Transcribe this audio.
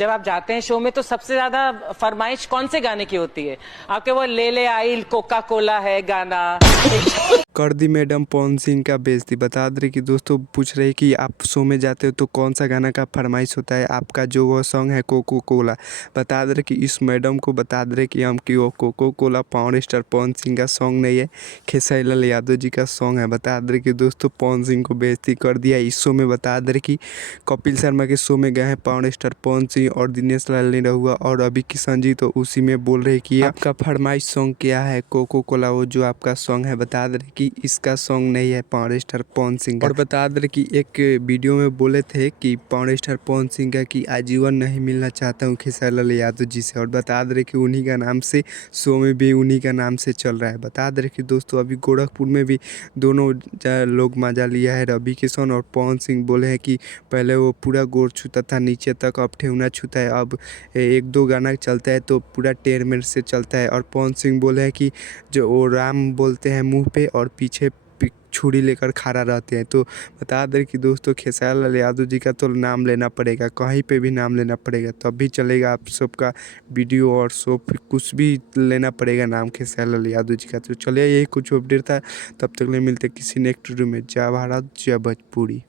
जब आप जाते हैं शो में तो सबसे ज्यादा फरमाइश कौन से गाने की होती है आपके? वो ले ले आई कोका कोला है गाना। कर दी मैडम पवन सिंह का बेइज्जती। बता दे कि दोस्तों पूछ रहे कि आप शो में जाते हो तो कौन सा गाना का फरमाइश होता है आपका? जो वो सॉन्ग है कोको कोला। बता दे कि इस मैडम को बता दे कि हम कि वो cocoa Cola power star Pawan Singh का सॉन्ग नहीं है, खेसारी लाल यादव जी का सॉन्ग है। बता दे कि दोस्तों पवन सिंह को बेइज्जती कर दिया इस शो में। बता दे कि कपिल शर्मा के शो में गए हैं पावर स्टार पवन सिंह और दिनेश लाल निरहुआ और अभी किशन जी, तो उसी में बोल रहे कि आपका फरमाइश सॉन्ग क्या है? कोको कोला वो जो आपका सॉन्ग है। बता दे कि इसका सॉन्ग नहीं है पावर स्टार पवन सिंह का। और बता दे कि एक वीडियो में बोले थे कि पावर स्टार पवन सिंह का कि आजीवन नहीं मिलना चाहता हूँ खेसारी लाल यादव जी से। और बता दे कि उन्हीं का नाम से शो में भी उन्हीं का नाम से चल रहा है। बता दे कि दोस्तों अभी गोरखपुर में भी दोनों लोग मजा लिया है। रवि किशन और पवन सिंह बोले हैं कि पहले वो पूरा गोर छूता था नीचे तक, अब ठेहुना छूता है। अब एक दो गाना चलता है तो पूरा टेढ़ मेढ़ से चलता है। और पवन सिंह बोले हैं कि जो वो राम बोलते हैं मुंह पे और पीछे छुरी लेकर खड़ा रहते हैं। तो बता दें कि दोस्तों खेसारी लाल यादव जी का तो नाम लेना पड़ेगा, कहीं पे भी नाम लेना पड़ेगा तब भी चलेगा आप सबका वीडियो और शो कुछ भी लेना पड़ेगा नाम खेसारी लाल यादव जी का। तो चलिए यही कुछ अपडेट था, तब तक ले मिलते किसी नेक्स्ट वीडियो में। जय भारत जय भोजपुरी।